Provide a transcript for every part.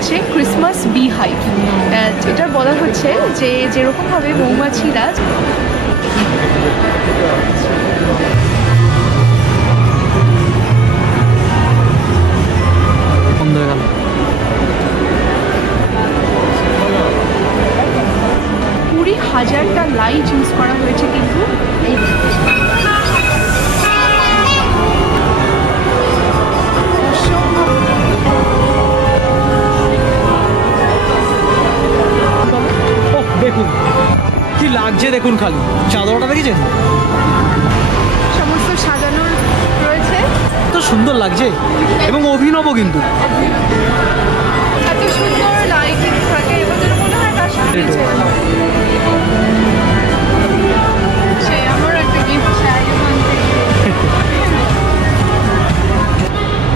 হচ্ছে Christmas B hive. এটা বলা হচ্ছে যে যেরকমভাবে মৌমাছিরা বন্ধ হয়ে গেল। 20,000টা লাইট ইউজ করা হয়েছে কিন্তু দেখুন কি লাগছে, দেখুন খালি চাদরটা দেখেছেন, সমস্ত সাজানো রয়েছে, তো সুন্দর লাগছে এবং অভিনব কিন্তু এত সুন্দর লাইটিং থাকে এবার মনে হয় তার সাথে আমার একটা গিফট চাই।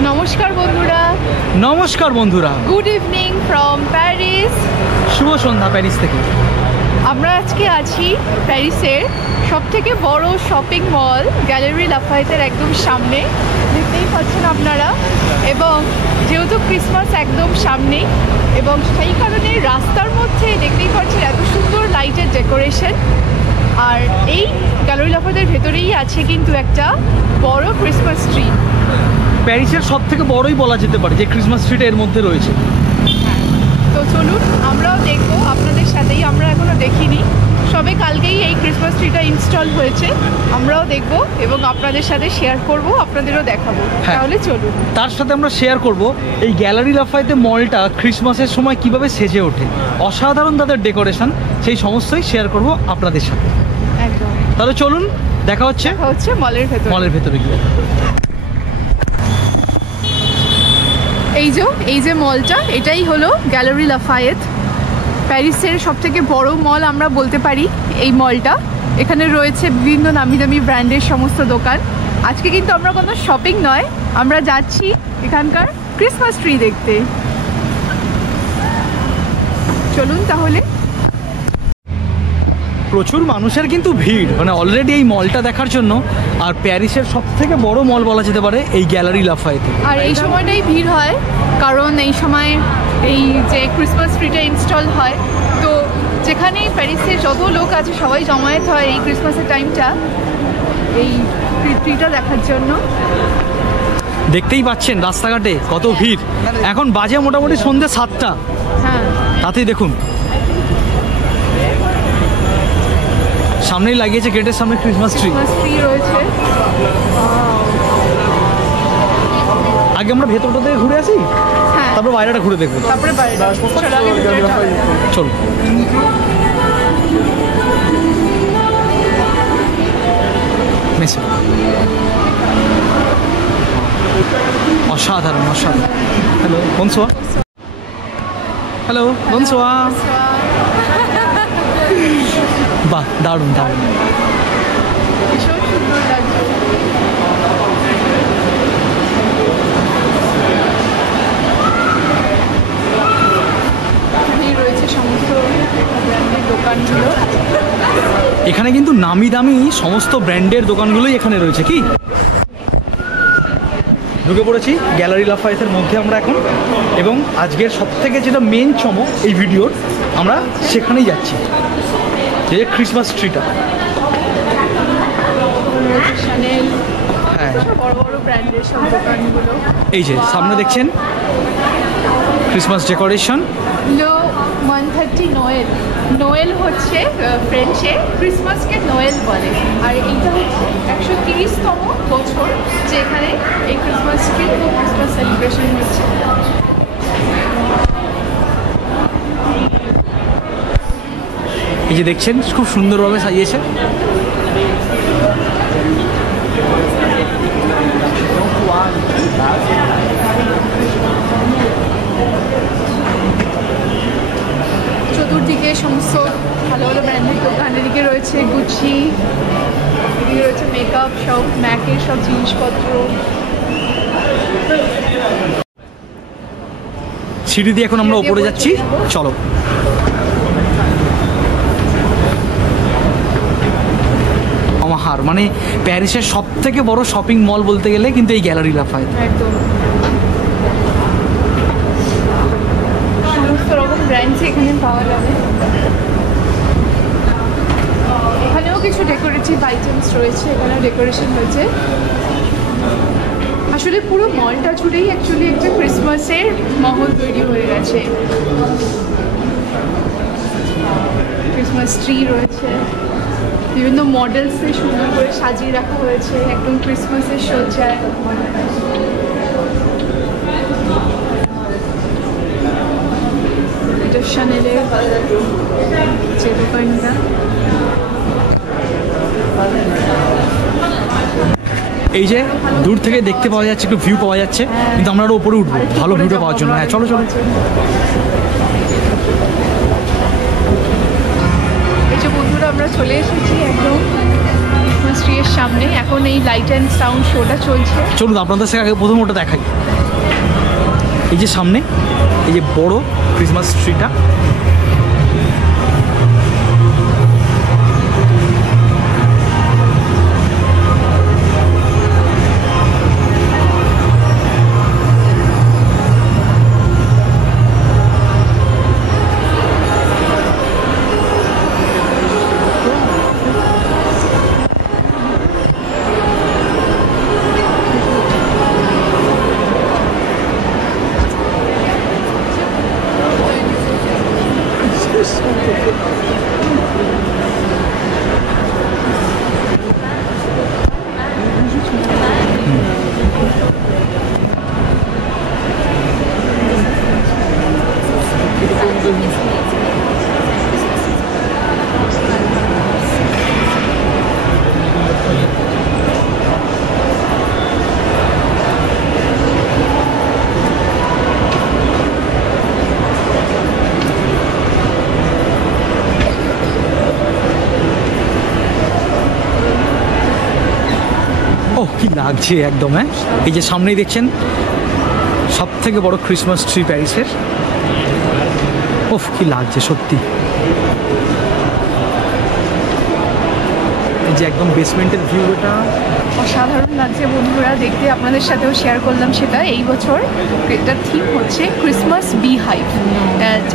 নমস্কার বন্ধুরা, নমস্কার বন্ধুরা, গুড ইভিনিং ফ্রম প্যারিস। শুভ সন্ধ্যা প্যারিস থেকে। আমরা আজকে আছি প্যারিসের সবথেকে বড় শপিং মল গ্যালারি লাফায়েতের একদম সামনে, দেখতেই পাচ্ছেন আপনারা। এবং যেহেতু ক্রিসমাস একদম সামনেই এবং সেই কারণে রাস্তার মধ্যে দেখতেই পাচ্ছেন এত সুন্দর লাইটের ডেকোরেশন। আর এই গ্যালারি লাফায়েতের ভেতরেই আছে কিন্তু একটা বড় ক্রিসমাস ট্রি। প্যারিসের সব থেকে বড়ই বলা যেতে পারে যে ক্রিসমাস ট্রিটা এর মধ্যে রয়েছে। তো চলুন আমরাও দেখবো আপনাদের সাথেই, আমরা এখনো দেখিনি, সবে কালকেই এই ক্রিসমাস ট্রিটা ইনস্টল হয়েছে। আমরাও দেখবো এবং আপনাদের সাথে শেয়ার করব, আপনাদেরও দেখাবো। তাহলে চলুন। তার সাথে আমরা শেয়ার করব এই গ্যালারি লাফায়েতে মলটা ক্রিসমাসের সময় কিভাবে সেজে ওঠে, অসাধারণ তাদের ডেকোরেশন, সেই সমস্তই শেয়ার করব আপনাদের সাথে। একদম, তাহলে চলুন দেখা হচ্ছে মলের ভেতরে গিয়ে। এই যে মলটা, এটাই হলো গ্যালারি লাফায়েত, প্যারিসের সবথেকে বড় মল আমরা বলতে পারি এই মলটা। এখানে রয়েছে বিভিন্ন নামি দামি ব্র্যান্ডের সমস্ত দোকান। আজকে কিন্তু আমরা কোনো শপিং নয়, আমরা যাচ্ছি এখানকার ক্রিসমাস ট্রি দেখতে। চলুন তাহলে। প্রচুর মানুষের কিন্তু ভিড়, মানে অলরেডি এই মলটা দেখার জন্য। আর প্যারিসের সব থেকে বড় মল বলা যেতে পারে এই গ্যালারি লাফায়েতে। আর এই সময়টাই ভিড় হয়, কারণ এই সময় এই যে ক্রিসমাস ট্রিটা ইনস্টল হয়, তো যেখানে প্যারিসের যত লোক আছে সবাই জমায়েত হয় এই ক্রিসমাসের টাইমটা এই ট্রিটা দেখার জন্য। দেখতেই পাচ্ছেন রাস্তাঘাটে কত ভিড়। এখন বাজে মোটামুটি সন্ধ্যে 7টা। হ্যাঁ, তাতেই দেখুন সামনেই লাগিয়েছে গেটের সামনে ক্রিসমাস ট্রি রয়েছে। আগে আমরা ভেতরটা থেকে ঘুরে আসি, তারপর বাইরেটা ঘুরে দেখবো। চল। অসাধারণ অসাধারণ। হ্যালো বনসোয়া, হ্যালো বনসোয়া। বাহ, দারুণ দারুণ। ভীষণ সুন্দর লাগছে। রয়েছে সমস্ত ব্র্যান্ডের দোকানগুলো। এখানে কিন্তু নামি দামি সমস্ত ব্র্যান্ডের দোকানগুলোই এখানে রয়েছে। কি ঢুকে পড়েছি গ্যালারি লাফায়েতের মধ্যে আমরা এখন, এবং আজকের সবথেকে যেটা মেন চমক এই ভিডিওর, আমরা সেখানেই যাচ্ছি, যে ক্রিসমাস ট্রিটা। হ্যাঁ, বড় বড় ব্র্যান্ডের সব দোকানগুলো। এই যে সামনে দেখছেন ক্রিসমাস ডেকোরেশন। 130 নোয়েল। নোয়েল হচ্ছে ফ্রেঞ্চে ক্রিসমাসকে নোয়েল বলে। আর এইটা হচ্ছে 130তম বছর যেখানে এই ক্রিসমাস ট্রি ও ক্রিসমাস সেলিব্রেশন হচ্ছে। এই যে দেখছেন খুব সুন্দরভাবে সাজিয়েছে। চতুর্দিকে সমস্ত ভালো ভালো ব্র্যান্ডের দোকান। এদিকে রয়েছে গুচি, এদিকে রয়েছে মেকআপ, সব ম্যাকের সব জিনিসপত্র। সিঁড়ি দিয়ে এখন আমরা উপরে যাচ্ছি, চলো। আমার মানে প্যারিসের সব থেকে বড় শপিং মল বলতে গেলে কিন্তু এই গ্যালারি লাফায়েত। একদম। ফ্যান্সি এখানে পাওয়া যাবে। এখানেও কিছু ডেকোরেটিভ আইটেমস রয়েছে, এখানেও ডেকোরেশন হয়েছে। আসলে পুরো মলটা জুড়েই অ্যাকচুয়ালি একটা ক্রিসমাসের মহল তৈরি হয়ে গেছে। ক্রিসমাস ট্রি রয়েছে, বিভিন্ন মডেলসে সুন্দর করে সাজিয়ে রাখা হয়েছে একদম ক্রিসমাসের সজ্জায়। এটা শানেলের যে দোকানটা। এই যে দূর থেকে দেখতে পাওয়া যাচ্ছে, একটু ভিউ পাওয়া যাচ্ছে, কিন্তু আমরা আরো উপরে উঠবো ভালো ভিউটা পাওয়ার জন্য। হ্যাঁ চলো চলো। এই যে বন্ধুরা আমরা চলে এসেছি একদম ক্রিসমাস ট্রির সামনে। এখন এই লাইট অ্যান্ড সাউন্ড শোটা চলছে। চলুন আপনাদের সাথে আগে প্রথম ওটা দেখাই। এই যে সামনে এই যে বড় ক্রিসমাস ট্রিটা, কি লাগছে একদম। হ্যাঁ এই যে সামনেই দেখছেন সব থেকে বড় ক্রিসমাস ট্রি প্যারিসের। ওফ কি লাগছে সত্যি। এই যে একদম বেসমেন্টের ভিউ, এটা অসাধারণ লাগছে বন্ধুরা দেখতে। আপনাদের সাথেও শেয়ার করলাম সেটা। এই বছর এটার থিম হচ্ছে ক্রিসমাস বি হাইভ।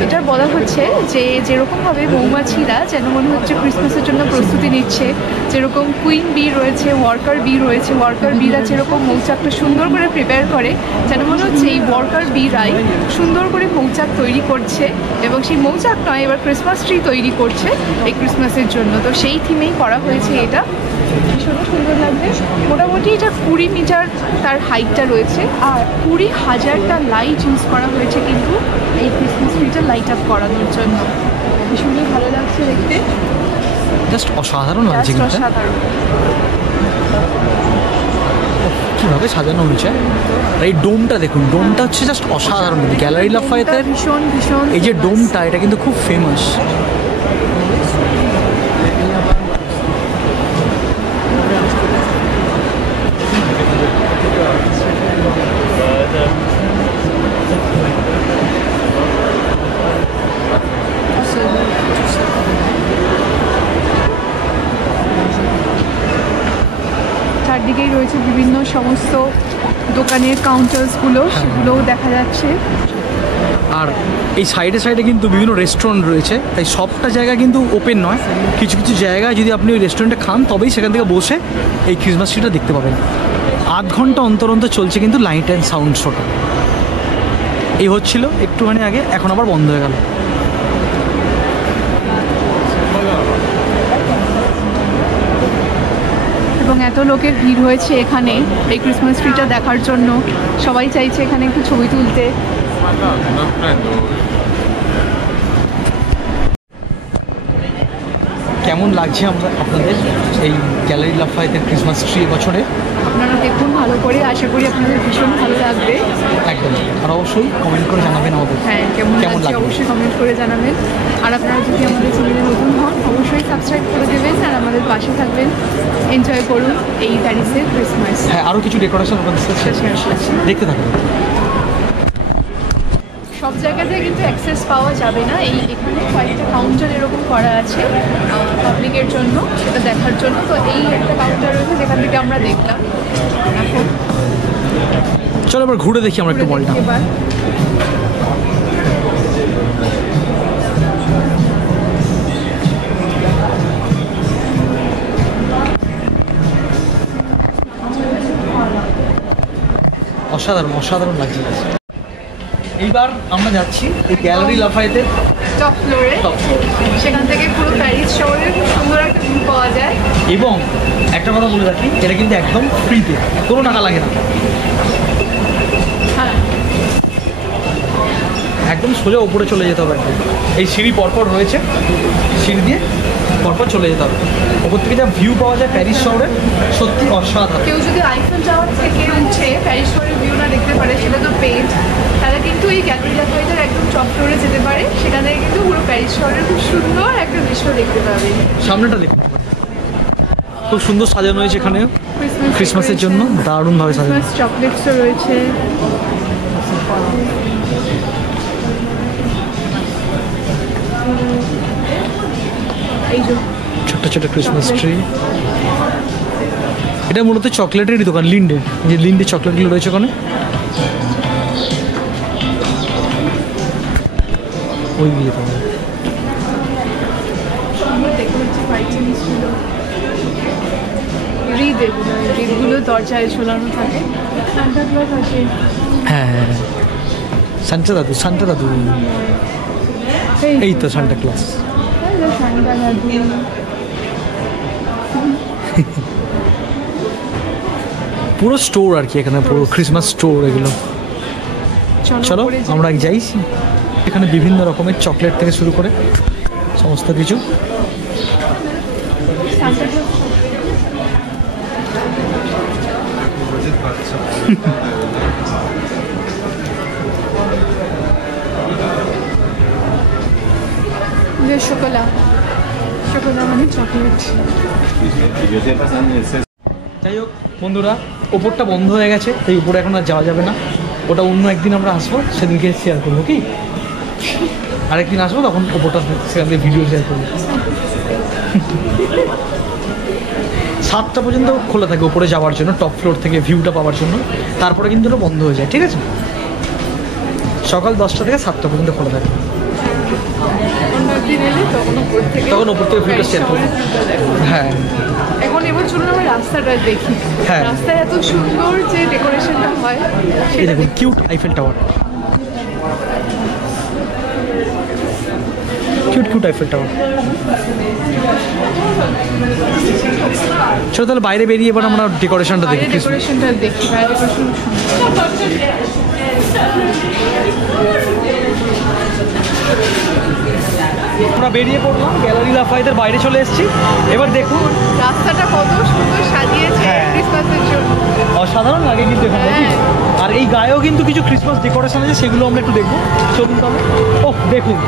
এটা বলা হচ্ছে যে যেরকমভাবে মৌমাছিরা যেন মনে হচ্ছে ক্রিসমাসের জন্য প্রস্তুতি নিচ্ছে, যেরকম কুইন বি রয়েছে, ওয়ার্কার বি রয়েছে, ওয়ার্কার বিরা যেরকম মৌচাকটা সুন্দর করে প্রিপেয়ার করে, যেন মনে হচ্ছে এই ওয়ার্কার বিরাই সুন্দর করে মৌচাক তৈরি করছে, এবং সেই মৌচাক নয় এবার ক্রিসমাস ট্রি তৈরি করছে এই ক্রিসমাসের জন্য। তো সেই থিমেই করা হয়েছে এটা। ভীষণ সুন্দর লাগবে। মোটামুটি এটা 20 মিটার তার হাইটটা রয়েছে, আর 20,000টা লাইট ইউজ করা হয়েছে কিন্তু এই ক্রিসমাস ট্রিটা লাইট আপ করানোর জন্য। ভীষণই ভালো লাগছে দেখতে, জাস্ট অসাধারণ লাগছে। অসাধারণ কীভাবে সাজানো হয়েছে। আর এই ডোমটা দেখুন, ডোমটা হচ্ছে জাস্ট অসাধারণ। গ্যালারি লাফায়েতের ভীষণ ভীষণ এই যে ডোমটা, এটা কিন্তু খুব ফেমাস। চারদিকেই রয়েছে বিভিন্ন সমস্ত দোকানের কাউন্টার্সগুলো, সেগুলোও দেখা যাচ্ছে। আর এই সাইডে সাইডে কিন্তু বিভিন্ন রেস্টুরেন্ট রয়েছে, তাই সবটা জায়গা কিন্তু ওপেন নয়। কিছু কিছু জায়গায় যদি আপনি ওই রেস্টুরেন্টে খান তবেই সেখান থেকে বসে এই ক্রিসমাস ট্রিটা দেখতে পাবেন। 8 ঘন্টা অন্তর অন্তর চলছে কিন্তু লাইট অ্যান্ড সাউন্ড শোটা। এই হচ্ছিল একটুখানি আগে, এখন আবার বন্ধ হয়ে গেল। এবং এত লোকের ভিড় হয়েছে এখানে এই ক্রিসমাস ট্রিটা দেখার জন্য। সবাই চাইছে এখানে একটু ছবি তুলতে। কেমন লাগছে আপনাদের এই গ্যালারি লাফায়েতের ক্রিসমাস ট্রি বছরে? আপনারা দেখুন ভালো করে, আশা করি আপনাদের ভীষণ ভালো লাগবে। একদম। আর অবশ্যই কমেন্ট করে জানাবেন আমাদের হ্যাঁ কেমন লাগছে, অবশ্যই কমেন্ট করে জানাবেন। আর আপনারা যদি আমাদের চ্যানেলে নতুন হন অবশ্যই সাবস্ক্রাইব করে দেবেন আর আমাদের পাশে থাকবেন। এনজয় করুন এই প্যারিসের ক্রিসমাস। হ্যাঁ আরও কিছু ডেকোরেশন আপনাদের সাথে দেখতে থাকবেন। সব জায়গাতে কিন্তু অ্যাক্সেস পাওয়া যাবে না। এখানে কয়েকটা কাউন্টার এরকম করা আছে পাবলিকের জন্য, সেটা দেখার জন্য। তো এই একটা কাউন্টার রয়েছে যেখান থেকে আমরা দেখলাম। এখন চলো এবার ঘুরে দেখি আমরা একটু মলটা। এবার অসাধারণ অসাধারণ লাগছে। এইবার আমরা যাচ্ছি এই গ্যালারি লাফায়েতের টপ ফ্লোরে, টপ ফ্লোর, সেখান থেকে পুরো প্যারিস শহরের খুব সুন্দর একটা ভিউ পাওয়া যায়। এবং একটা কথা বলে রাখি, এটা কিন্তু একদম ফ্রিতে, কোনো টাকা লাগে না, হ্যাঁ, একদম সোজা উপরে চলে যেতে হবে। একদম এই সিঁড়ি পরপর রয়েছে, সিঁড়ি দিয়ে পরপর চলে যেতে হবে। ওপর থেকে যা ভিউ পাওয়া যায় প্যারিস শহরে, সত্যি অসাধারণ। কেউ যদি আইফেল টাওয়ার থেকে উঠে প্যারিস শহরের ভিউ না দেখতে পারে, সেটা তো পেইড, তারা কিন্তু এই গ্যালারি লাফায়েতের একদম টপ ফ্লোরে যেতে পারে। সেখান থেকে কিন্তু পুরো প্যারিস শহরের খুব সুন্দর একটা দৃশ্য দেখতে পাবে। সামনেটা দেখুন, খুব সুন্দর সাজানো হয়েছে এখানে ক্রিসমাসের জন্য, দারুণভাবে সাজানো। ক্রিসমাস চকলেটসও রয়েছে। এই যে ছোট্ট ছোট্ট ক্রিসমাস ট্রি। এটা মূলত চকলেটেরই দোকান, লিন্ডের, যে লিন্ডের চকলেটগুলো রয়েছে ওখানে। ওই দিকে তো সুন্দর ডেকোরেটিভ আইটেমস ছিল। রিদ, এগুলো রিদগুলো দরজায় ঝোলানো থাকে। সান্টা ক্লজ আছে। হ্যাঁ হ্যাঁ, সান্টা দাদু, সান্টা দাদু, এই তো সান্টা ক্লজ। সান্টা দাদু। পুরো স্টোর আর কি, এখানে পুরো ক্রিসমাস স্টোর এগুলো। চলো উপরে যাই। আমরা যাই। এখানে বিভিন্ন রকমের চকলেট থেকে শুরু করে সমস্ত কিছু। Santa Claus. শোকোলা, শোকোলা মানে চকলেট। যাই হোক বন্ধুরা, ওপরটা বন্ধ হয়ে গেছে, তাই উপরে এখন আর যাওয়া যাবে না। ওটা অন্য একদিন আমরা আসবো, সেদিনকে শেয়ার করবো, কি আরেকদিন আসবো, তখন ওপরটা সেখান থেকে ভিডিও শেয়ার করবো। 7টা পর্যন্ত খোলা থাকে ওপরে যাওয়ার জন্য, টপ ফ্লোর থেকে ভিউটা পাওয়ার জন্য। তারপরে কিন্তু ওটা বন্ধ হয়ে যায়, ঠিক আছে? সকাল 10টা থেকে 7টা পর্যন্ত খোলা থাকে। অন্যদিন এলে তখন উপর থেকে ভিউটা শেয়ার করবো। হ্যাঁ, এখন এবার চলুন আমরা রাস্তাটা দেখি। হ্যাঁ। রাস্তায় এত সুন্দর যে ডেকোরেশনটা হয়, এই দেখুন cute Eiffel tower, cute cute Eiffel tower. চলো তাহলে বাইরে বেরিয়ে এবার আমরা ডেকোরেশনটা দেখি। ডেকোরেশনটা দেখি, বাইরে ডেকোরেশন আমরা বেরিয়ে পড়লাম, গ্যালারি লাফায়েতের বাইরে চলে এসেছি। এবার দেখুন রাস্তাটা কত সুন্দর সাজিয়েছে হ্যাঁ। ক্রিসমাসের জন্য। অসাধারণ লাগে কিন্তু এখানে। হ্যাঁ। আর এই গায়েও কিন্তু কিছু ক্রিসমাস ডেকোরেশন আছে, সেগুলো আমরা একটু দেখবো। চলুন তাহলে। ও দেখুন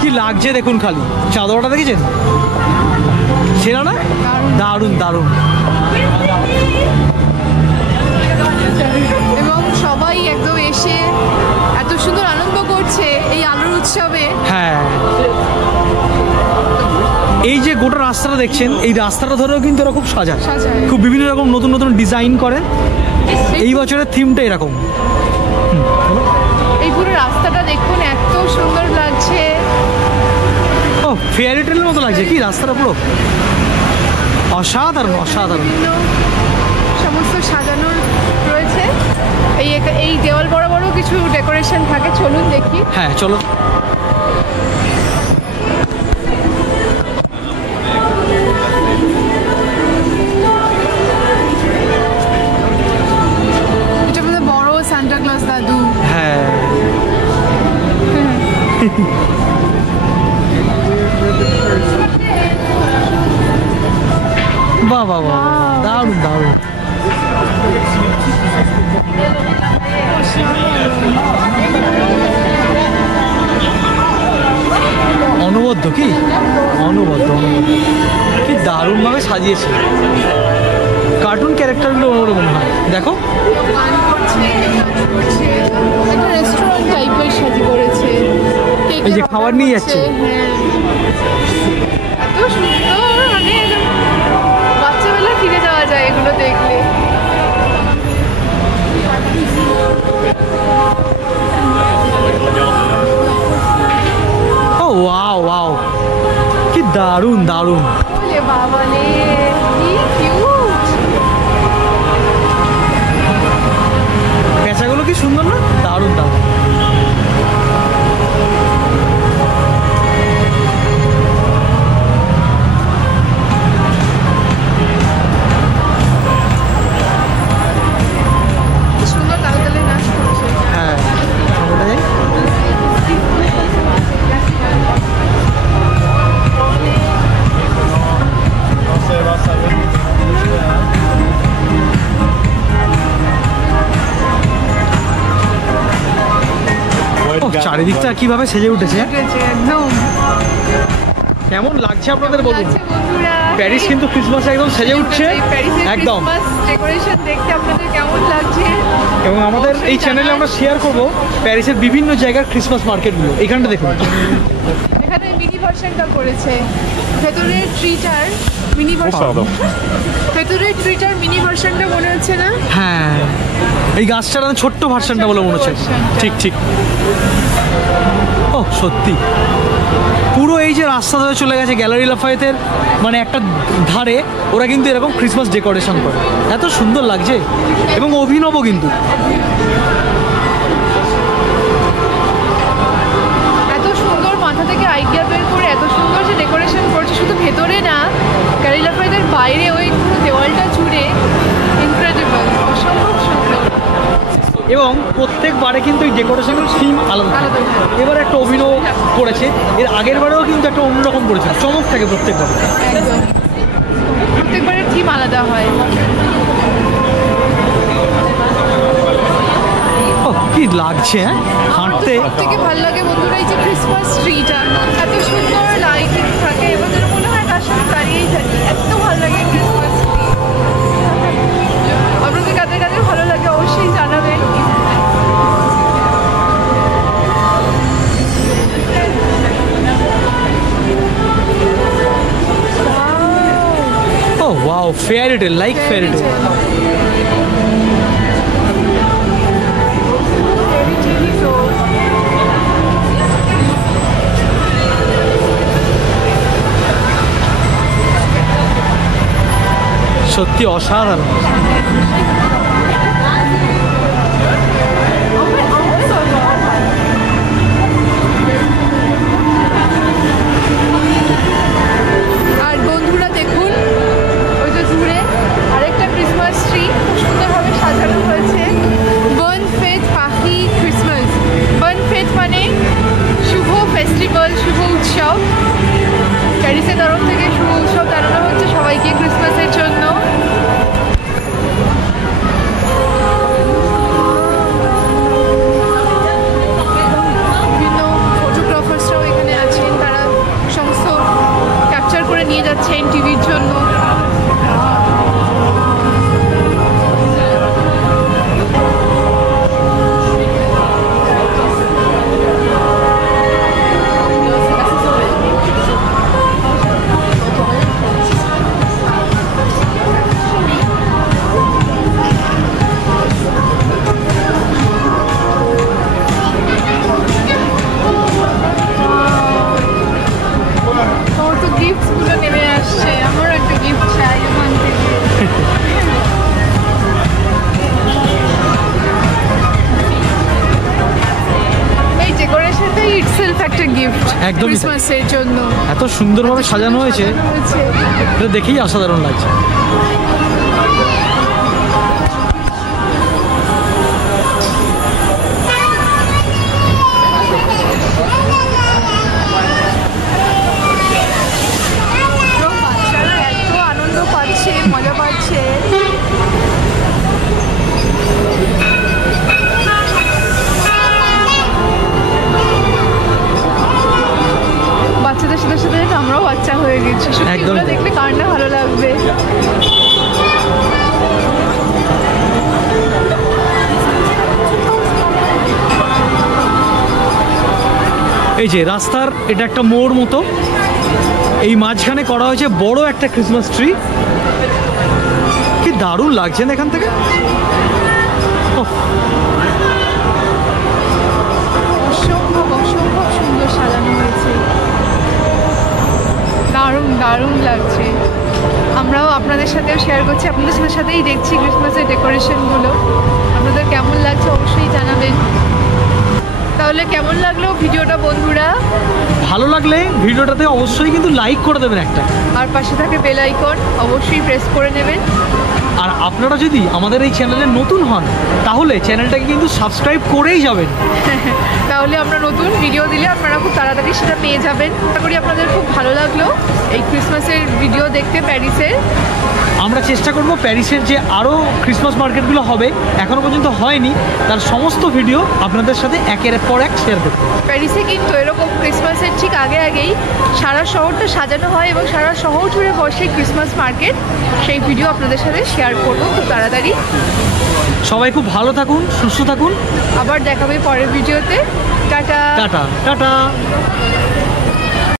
কি লাগছে, দেখুন খালি চাদরটা দেখেছেন, সেরা না? দারুণ দারুণ। এবং সবাই একদম এসে এত সুন্দর আনন্দ করছে এই আলোর উৎসবে। হ্যাঁ, এই যে গোটা রাস্তাটা দেখছেন, এই রাস্তাটা ধরেও কিন্তু এরা খুব সাজায়, সাজায়। খুব বিভিন্ন রকম নতুন নতুন ডিজাইন করে। এই বছরের থিমটা এরকম। এই পুরো রাস্তাটা দেখুন, এত সুন্দর লাগছে। ও ফেয়ারি টেলের মতো লাগছে কি রাস্তাটা, পুরো অসাধারণ অসাধারণ। বিভিন্ন সমস্ত সাজানোর রয়েছে। এই দেওয়াল বড় বড় কিছু ডেকোরেশন থাকে, চলুন দেখি। হ্যাঁ চলো। এটা মধ্যে বড় সান্টা ক্লজ দাদু। হ্যাঁ বাহ বাহ বাহ, দারুণ দারুণ। অনবদ্য কি অনবদ্য অনবদ্য, কি দারুণভাবে সাজিয়েছে। কার্টুন ক্যারেক্টারগুলো অন্যরকম হয়, দেখো। গান করছে, নাচ করছে। একটা রেস্টুরেন্ট টাইপের সাজি করেছে। এই যে খাবার নিয়ে যাচ্ছে। হ্যাঁ। এত সুন্দর, মানে একদম বাচ্চাবেলা ফিরে যাওয়া যায় এগুলো দেখলে। ও ওয়াও ওয়াও, কি দারুণ দারুণ। ওলে বাবা রে, কি কিউট। চারিদিকটা কিভাবে সেজে উঠেছে, একদম কেমন লাগছে আপনাদের বলুন। লাগছে বন্ধুরা, প্যারিস কিন্তু ক্রিসমাসে একদম সেজে উঠছে একদম। ডেকোরেশন দেখতে আপনাদের কেমন লাগছে? এবং আমাদের এই চ্যানেলে আমরা শেয়ার করব প্যারিসের বিভিন্ন জায়গার ক্রিসমাস মার্কেটগুলো। এখানটা দেখুন, এখানে মিনি ভার্সনটা করেছে, ভেতরের ট্রিটার মিনি ভার্সন, ভেতরের ট্রিটার মিনি ভার্সনটা মনে হচ্ছে না? হ্যাঁ এই গাছটার ছোট্ট ভার্সনটা বলে মনে হচ্ছে। ঠিক ঠিক, ও সত্যি পুরো এই যে রাস্তা ধরে চলে গেছে গ্যালারি লাফায়েতের মানে একটা ধারে, ওরা কিন্তু এরকম ক্রিসমাস ডেকোরেশন করে, এত সুন্দর লাগছে এবং অভিনব কিন্তু। এত সুন্দর মাথা থেকে আইডিয়া বের করে এত সুন্দর যে ডেকোরেশন করছে, শুধু ভেতরে না গ্যালারি লাফায়েতের বাইরে ওই পুরো দেওয়ালটা জুড়ে, ইনক্রেডিবল, অসম্ভব সুন্দর। এবং প্রত্যেকবারে কিন্তু এই ডেকোরেশনের থিম আলাদা থাকে। এবার একটা অভিনব করেছে, এর আগের বারেও কিন্তু একটা অন্যরকম করেছে, চমক থাকে প্রত্যেকবার। একদম প্রত্যেকবারের থিম আলাদা হয়। ও কি লাগছে হ্যাঁ হাঁটতে। থেকে ভালো লাগে বন্ধুরা এই যে ক্রিসমাস ট্রিটা, এত সুন্দর লাইটিং থাকে এবং যেন মনে হয় তার সাথে দাঁড়িয়েই থাকি, এত ভালো লাগে ক্রিসমাস ট্রি। আপনাদের কাদের কাদের ভালো লাগে অবশ্যই জানাবেন। ও wow, fairy tale, like fairy tale. সত্যি অসাধারণ। আর বন্ধুরা দেখুন ওই যে দূরে আরেকটা ক্রিসমাস ট্রি খুব সুন্দরভাবে সাজানো হয়েছে, বন ফেট পাখি ক্রিসমাস। বন ফেট মানে শুভ ফেস্টিভ্যাল, শুভ উৎসব। প্যারিসের তরফ থেকে শুভ উৎসব জানানো হচ্ছে সবাইকে ক্রিসমাসের জন্য। বিভিন্ন ফটোগ্রাফার্সরাও এখানে আছেন, তারা সমস্ত ক্যাপচার করে নিয়ে যাচ্ছেন টিভির জন্য। তোর তো গিফটসগুলো নেমে আসছে, আমারও একটা গিফট চাই ওখান থেকে। এই ডেকোরেশনটাই ইটসেলফ একটা গিফট একদমই তাই। ক্রিসমাসের জন্য। এত সুন্দরভাবে সাজানো হয়েছে, এটা দেখেই অসাধারণ লাগছে। এবং বাচ্চারা এত আনন্দ পাচ্ছে, মজা পাচ্ছে। বাচ্চাদের সাথে সাথে আমরাও বাচ্চা হয়ে গেছি, সত্যি একদমই এগুলো তাই। দেখলে কার না ভালো লাগবে। এই যে রাস্তার এটা একটা মোড় মতো, এই মাঝখানে করা হয়েছে বড় একটা ক্রিসমাস ট্রি, কি দারুণ লাগছে না এখান থেকে। ওহ, অসম্ভব অসম্ভব সুন্দর সাজানো হয়েছে, দারুণ দারুণ লাগছে। আমরাও আপনাদের সাথেও শেয়ার করছি, আপনাদের সাথেই দেখছি ক্রিসমাসের ডেকোরেশনগুলো। আপনাদের কেমন লাগছে অবশ্যই জানাবেন। তাহলে কেমন লাগলো ভিডিওটা বন্ধুরা? ভালো লাগলে ভিডিওটাতে অবশ্যই কিন্তু লাইক করে দেবেন একটা, আর পাশে থাকে বেল আইকন অবশ্যই প্রেস করে নেবেন। আর আপনারা যদি আমাদের এই চ্যানেলে নতুন হন তাহলে চ্যানেলটাকে কিন্তু সাবস্ক্রাইব করেই যাবেন। তাহলে আমরা নতুন ভিডিও দিলে আপনারা খুব তাড়াতাড়ি সেটা পেয়ে যাবেন। আশা করি আপনাদের খুব ভালো লাগলো এই ক্রিসমাসের ভিডিও দেখতে প্যারিসের। আমরা চেষ্টা করব প্যারিসের যে আরও ক্রিসমাস মার্কেটগুলো হবে, এখনও পর্যন্ত হয়নি, তার সমস্ত ভিডিও আপনাদের সাথে একের পর এক শেয়ার করব। প্যারিসে কিন্তু এরকম ক্রিসমাসের ঠিক আগেই সারা শহরটা সাজানো হয় এবং সারা শহর জুড়ে বসে ক্রিসমাস মার্কেট। সেই ভিডিও আপনাদের সাথে শেয়ার করবো খুব তাড়াতাড়ি। সবাই খুব ভালো থাকুন, সুস্থ থাকুন, আবার দেখাবে পরের ভিডিওতে। Tata tata tata.